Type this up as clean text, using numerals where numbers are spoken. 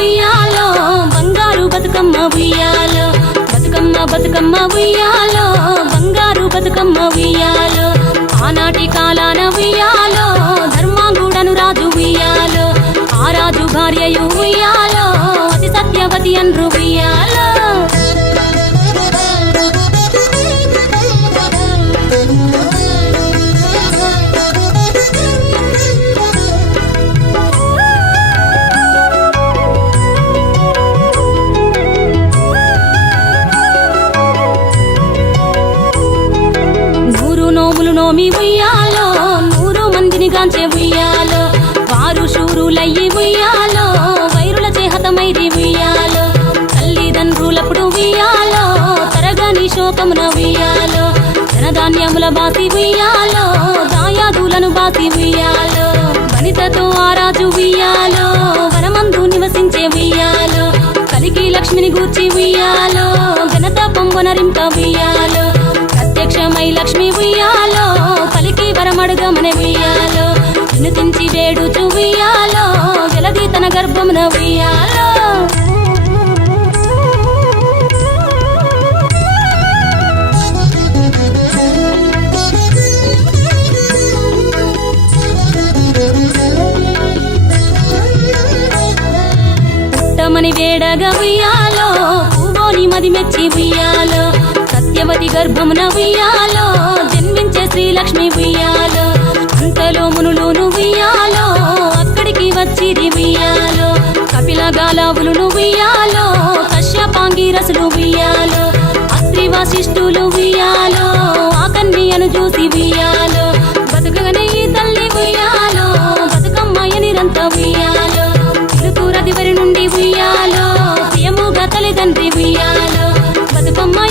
ఉయ్యాలో బంగారు బతుకమ్మ ఉయ్యాలో బతుకమ్మ బతుకమ్మ ఉయ్యాలో బంగారు బతుకమ్మ ఉయ్యాలో ఆనాటి కాలాన ఉయ్యాలో ధర్మాంగుడను రాజు ఉయ్యాలో ఆ రాజు భార్యయు ఉయ్యాలో అతి సత్యవతి అన్రు ఉయ్యాలో నోమి ఉయ్యాలో 100 మందిని గాంచే ఉయ్యాలో వారు శూరులయ్యి ఉయ్యాలో వైరుల చేహతమైది ఉయ్యాలో తల్లిదండ్రులప్పుడు ఉయ్యాలో తరగని శోకమున ఉయ్యాలో ధనధాన్యముల బాసి ఉయ్యాలో దాయాదులను బాసి ఉయ్యాలో వనితతో ఆరాజు ఉయ్యాలో వనమందు నివసించే ఉయ్యాలో కలికి లక్ష్మిని గూర్చి ఉయ్యాలో ఘనత పొంగునరింప ఉయ్యాలో ప్రత్యక్షమై లక్ష్మి ఉయ్యాలో పలికి వరమడుగమన ఉయ్యాలో వినుతించి వేడుచు ఉయ్యాలో జలది తన గర్భమున ఉయ్యాలో పుట్టమని వేడగా ఉయ్యాలో పువ్వుని మది మెచ్చి ఉయ్యాలో సత్యవతి గర్భమున ఉయ్యాలో జన్మించే శ్రీలక్ష్మి ఉయ్యాలో అంతలో మునులును ఉయ్యాలో అక్కడికి వచ్చిరి ఉయ్యాలో కపిల గాలావులు ఉయ్యాలో కశ్యపాంగిరసులు ఉయ్యాలో అత్రి వశిష్ఠులు ఉయ్యాలో ఆ కన్యను చూసి ఉయ్యాలో